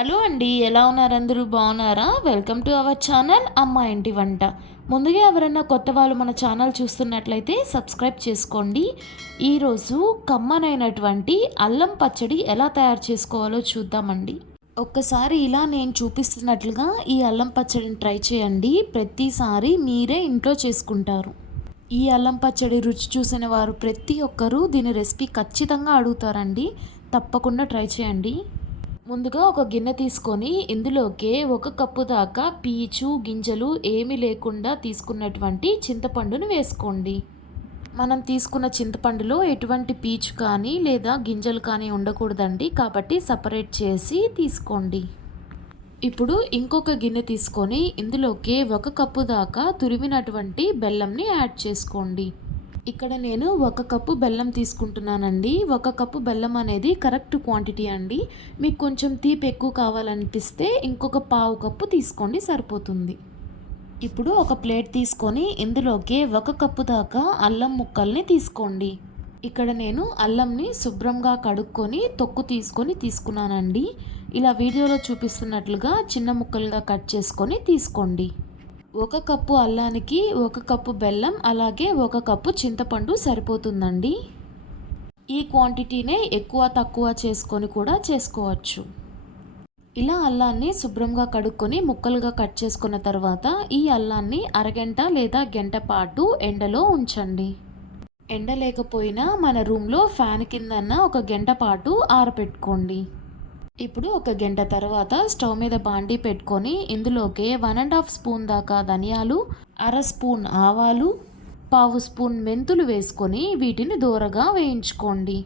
Hello అండి ఎలా ఉన్నారు అందరూ? బాగున్నారా? వెల్కమ్ టు అవర్ ఛానల్ అమ్మ ఇంటి వంట. ముందుగా ఎవరైనా కొత్త వాళ్ళు మన ఛానల్ చూస్తున్నట్లయితే సబ్స్క్రైబ్ చేసుకోండి. ఈరోజు కమ్మనైనటువంటి అల్లం పచ్చడి ఎలా తయారు చేసుకోవాలో చూద్దామండి. ఒక్కసారి ఇలా నేను చూపిస్తున్నట్లుగా ఈ అల్లం పచ్చడిని ట్రై చేయండి. ప్రతిసారి మీరే ఇంట్లో చేసుకుంటారు. ఈ అల్లం పచ్చడి రుచి చూసిన వారు ప్రతి ఒక్కరూ దీని రెసిపీ ఖచ్చితంగా అడుగుతారండి. తప్పకుండా ట్రై చేయండి. ముందుగా ఒక గిన్నె తీసుకొని ఇందులోకే ఒక కప్పు దాకా పీచు గింజలు ఏమీ లేకుండా తీసుకున్నటువంటి చింతపండును వేసుకోండి. మనం తీసుకున్న చింతపండులో ఎటువంటి పీచు కానీ లేదా గింజలు కానీ ఉండకూడదండి. కాబట్టి సపరేట్ చేసి తీసుకోండి. ఇప్పుడు ఇంకొక గిన్నె తీసుకొని ఇందులోకి ఒక కప్పు దాకా తురిమినటువంటి బెల్లంని యాడ్ చేసుకోండి. ఇక్కడ నేను ఒక కప్పు బెల్లం తీసుకుంటున్నానండి. ఒక కప్పు బెల్లం అనేది కరెక్ట్ క్వాంటిటీ అండి. మీకు కొంచెం తీపి ఎక్కువ కావాలనిపిస్తే ఇంకొక పావు కప్పు తీసుకోండి సరిపోతుంది. ఇప్పుడు ఒక ప్లేట్ తీసుకొని ఇందులోకి ఒక కప్పు దాకా అల్లం ముక్కల్ని తీసుకోండి. ఇక్కడ నేను అల్లంని శుభ్రంగా కడుక్కొని తొక్కు తీసుకొని తీసుకున్నానండి. ఇలా వీడియోలో చూపిస్తున్నట్లుగా చిన్న ముక్కలుగా కట్ చేసుకొని తీసుకోండి. ఒక కప్పు అల్లానికి ఒక కప్పు బెల్లం అలాగే ఒక కప్పు చింతపండు సరిపోతుందండి. ఈ క్వాంటిటీనే ఎక్కువ తక్కువ చేసుకొని కూడా చేసుకోవచ్చు. ఇలా అల్లాన్ని శుభ్రంగా కడుక్కొని ముక్కలుగా కట్ చేసుకున్న తర్వాత ఈ అల్లాన్ని అరగంట లేదా గంట పాటు ఎండలో ఉంచండి. ఎండ లేకపోయినా మన రూమ్లో ఫ్యాన్ కిందన్న ఒక గంట పాటు ఆరపెట్టుకోండి. ఇప్పుడు ఒక గంట తర్వాత స్టవ్ మీద బాండీ పెట్టుకొని ఇందులోకి వన్ అండ్ హాఫ్ స్పూన్ దాకా ధనియాలు అర స్పూన్ ఆవాలు పావు స్పూన్ మెంతులు వేసుకొని వీటిని దూరగా వేయించుకోండి.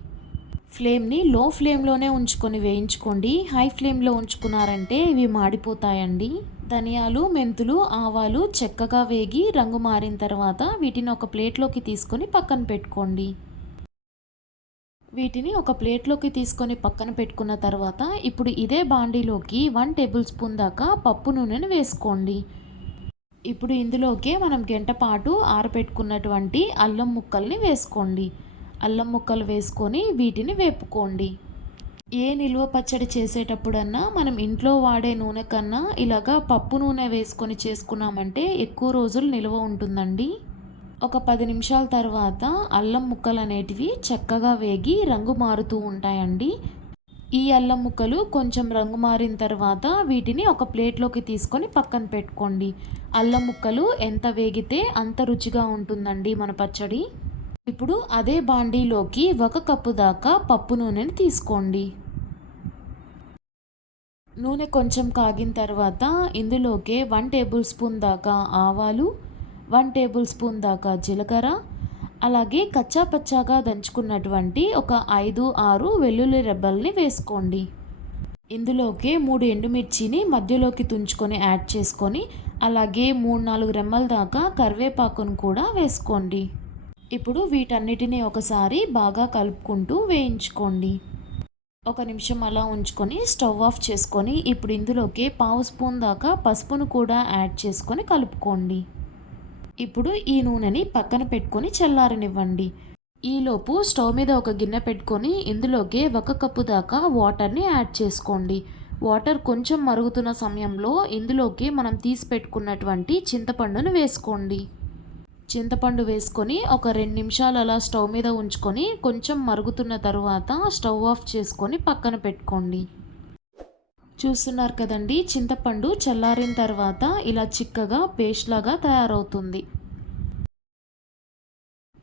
ఫ్లేమ్ని లో ఫ్లేమ్లోనే ఉంచుకొని వేయించుకోండి. హై ఫ్లేమ్లో ఉంచుకున్నారంటే ఇవి మాడిపోతాయండి. ధనియాలు మెంతులు ఆవాలు చక్కగా వేగి రంగు మారిన తర్వాత వీటిని ఒక ప్లేట్లోకి తీసుకొని పక్కన పెట్టుకోండి. వీటిని ఒక ప్లేట్లోకి తీసుకొని పక్కన పెట్టుకున్న తర్వాత ఇప్పుడు ఇదే బాండీలోకి వన్ టేబుల్ స్పూన్ దాకా పప్పు నూనెను వేసుకోండి. ఇప్పుడు ఇందులోకి మనం గంట పాటు ఆరబెట్టుకున్నటువంటి అల్లం ముక్కల్ని వేసుకోండి. అల్లం ముక్కలు వేసుకొని వీటిని వేపుకోండి. ఏ నిల్వ పచ్చడి చేసేటప్పుడన్నా మనం ఇంట్లో వాడే నూనె కన్నా ఇలాగా పప్పు నూనె వేసుకొని చేసుకున్నామంటే ఎక్కువ రోజులు నిల్వ ఉంటుందండి. ఒక పది నిమిషాల తర్వాత అల్లం ముక్కలు అనేటివి చక్కగా వేగి రంగు మారుతూ ఉంటాయండి. ఈ అల్లం ముక్కలు కొంచెం రంగు మారిన తర్వాత వీటిని ఒక ప్లేట్లోకి తీసుకొని పక్కన పెట్టుకోండి. అల్లం ముక్కలు ఎంత వేగితే అంత రుచిగా ఉంటుందండి మన పచ్చడి. ఇప్పుడు అదే బాండీలోకి ఒక కప్పు దాకా పప్పు నూనెని తీసుకోండి. నూనె కొంచెం కాగిన తర్వాత ఇందులోకి వన్ టేబుల్ స్పూన్ దాకా ఆవాలు వన్ టేబుల్ స్పూన్ దాకా జీలకర్ర అలాగే కచ్చా పచ్చాగా దంచుకున్నటువంటి ఒక ఐదు ఆరు వెల్లుల్లి రెబ్బల్ని వేసుకోండి. ఇందులోకి మూడు ఎండుమిర్చిని మధ్యలోకి తుంచుకొని యాడ్ చేసుకొని అలాగే మూడు నాలుగు రెమ్మల దాకా కరివేపాకును కూడా వేసుకోండి. ఇప్పుడు వీటన్నిటిని ఒకసారి బాగా కలుపుకుంటూ వేయించుకోండి. ఒక నిమిషం అలా ఉంచుకొని స్టవ్ ఆఫ్ చేసుకొని ఇప్పుడు ఇందులోకి పావు స్పూన్ దాకా పసుపును కూడా యాడ్ చేసుకొని కలుపుకోండి. ఇప్పుడు ఈ నూనెని పక్కన పెట్టుకొని చల్లారనివ్వండి. ఈలోపు స్టవ్ మీద ఒక గిన్నె పెట్టుకొని ఇందులోకి ఒక కప్పు దాకా వాటర్ని యాడ్ చేసుకోండి. వాటర్ కొంచెం మరుగుతున్న సమయంలో ఇందులోకి మనం తీసి పెట్టుకున్నటువంటి చింతపండును వేసుకోండి. చింతపండు వేసుకొని ఒక రెండు నిమిషాలు అలా స్టవ్ మీద ఉంచుకొని కొంచెం మరుగుతున్న తర్వాత స్టవ్ ఆఫ్ చేసుకొని పక్కన పెట్టుకోండి. చూస్తున్నారు కదండి. చింతపండు చల్లారిన తర్వాత ఇలా చిక్కగా పేస్ట్ లాగా తయారవుతుంది.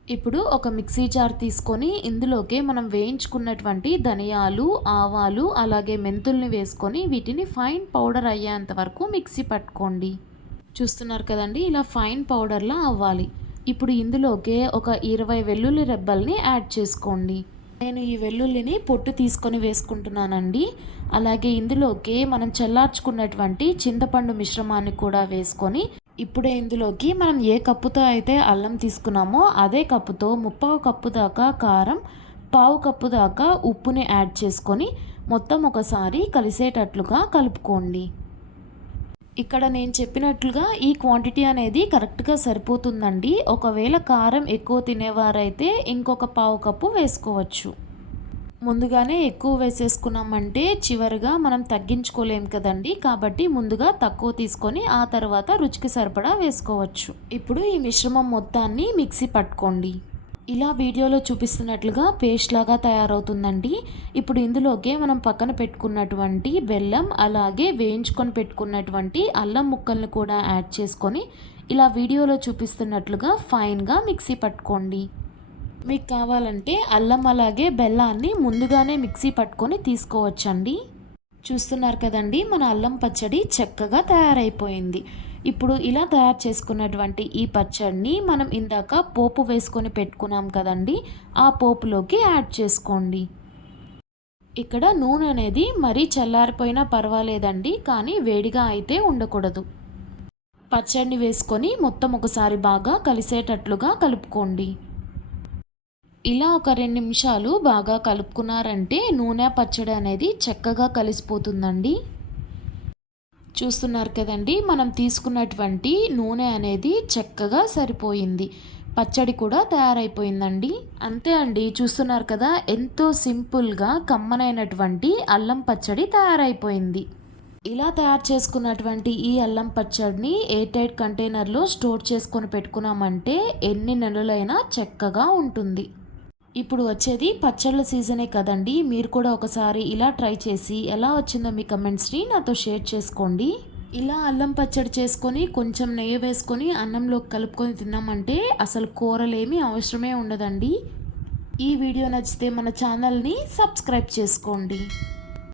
ఇప్పుడు ఒక మిక్సీ జార్ తీసుకొని ఇందులోకి మనం వేయించుకున్నటువంటి ధనియాలు ఆవాలు అలాగే మెంతుల్ని వేసుకొని వీటిని ఫైన్ పౌడర్ అయ్యేంత వరకు మిక్సీ పట్టుకోండి. చూస్తున్నారు కదండి ఇలా ఫైన్ పౌడర్లా అవ్వాలి. ఇప్పుడు ఇందులోకి ఒక ఇరవై వెల్లుల్లి రెబ్బల్ని యాడ్ చేసుకోండి. నేను ఈ వెల్లుల్లిని పొట్టు తీసుకొని వేసుకుంటున్నానండి. అలాగే ఇందులోకి మనం చల్లార్చుకున్నటువంటి చింతపండు మిశ్రమాన్ని కూడా వేసుకొని ఇప్పుడే ఇందులోకి మనం ఏ కప్పుతో అయితే అల్లం తీసుకున్నామో అదే కప్పుతో ముప్పావు కప్పు దాకా కారం పావు కప్పు దాకా ఉప్పుని యాడ్ చేసుకొని మొత్తం ఒకసారి కలిసేటట్లుగా కలుపుకోండి. ఇక్కడ నేను చెప్పినట్లుగా ఈ క్వాంటిటీ అనేది కరెక్ట్గా సరిపోతుందండి. ఒకవేళ కారం ఎక్కువ తినేవారైతే ఇంకొక పావు కప్పు వేసుకోవచ్చు. ముందుగానే ఎక్కువ వేసేసుకున్నామంటే చివరిగా మనం తగ్గించుకోలేం కదండి. కాబట్టి ముందుగా తక్కువ తీసుకొని ఆ తర్వాత రుచికి సరిపడా వేసుకోవచ్చు. ఇప్పుడు ఈ మిశ్రమం మొత్తాన్ని మిక్సీ పట్టుకోండి. ఇలా వీడియోలో చూపిస్తున్నట్లుగా పేస్ట్ లాగా తయారవుతుందండి. ఇప్పుడు ఇందులోకే మనం పక్కన పెట్టుకున్నటువంటి బెల్లం అలాగే వేయించుకొని పెట్టుకున్నటువంటి అల్లం ముక్కల్ని కూడా యాడ్ చేసుకొని ఇలా వీడియోలో చూపిస్తున్నట్లుగా ఫైన్గా మిక్సీ పట్టుకోండి. మీకు కావాలంటే అల్లం అలాగే బెల్లాన్ని ముందుగానే మిక్సీ పట్టుకొని తీసుకోవచ్చండి. చూస్తున్నారు కదండి మన అల్లం పచ్చడి చక్కగా తయారైపోయింది. ఇప్పుడు ఇలా తయారు చేసుకున్నటువంటి ఈ పచ్చడిని మనం ఇందాక పోపు వేసుకొని పెట్టుకున్నాం కదండి ఆ పోపులోకి యాడ్ చేసుకోండి. ఇక్కడ నూనె అనేది మరీ చల్లారిపోయినా పర్వాలేదండి కానీ వేడిగా అయితే ఉండకూడదు. పచ్చడిని వేసుకొని మొత్తం ఒకసారి బాగా కలిసేటట్లుగా కలుపుకోండి. ఇలా ఒక రెండు నిమిషాలు బాగా కలుపుకున్నారంటే నూనె పచ్చడి అనేది చక్కగా కలిసిపోతుందండి. చూస్తున్నారు కదండి మనం తీసుకున్నటువంటి నూనె అనేది చక్కగా సరిపోయింది. పచ్చడి కూడా తయారైపోయిందండి. అంతే అండి చూస్తున్నారు కదా ఎంతో సింపుల్గా కమ్మనైనటువంటి అల్లం పచ్చడి తయారైపోయింది. ఇలా తయారు చేసుకున్నటువంటి ఈ అల్లం పచ్చడిని ఎయిర్టైట్ కంటైనర్లో స్టోర్ చేసుకొని పెట్టుకున్నామంటే ఎన్ని నెలలైనా చక్కగా ఉంటుంది. ఇప్పుడు వచ్చేది పచ్చళ్ళ సీజనే కదండి. మీరు కూడా ఒకసారి ఇలా ట్రై చేసి ఎలా వచ్చిందో మీ కమెంట్స్ని నాతో షేర్ చేసుకోండి. ఇలా అల్లం పచ్చడి చేసుకొని కొంచెం నెయ్యి వేసుకొని అన్నంలో కలుపుకొని తిన్నామంటే అసలు కూరలేమీ అవసరమే ఉండదండి. ఈ వీడియో నచ్చితే మన ఛానల్ని సబ్స్క్రైబ్ చేసుకోండి.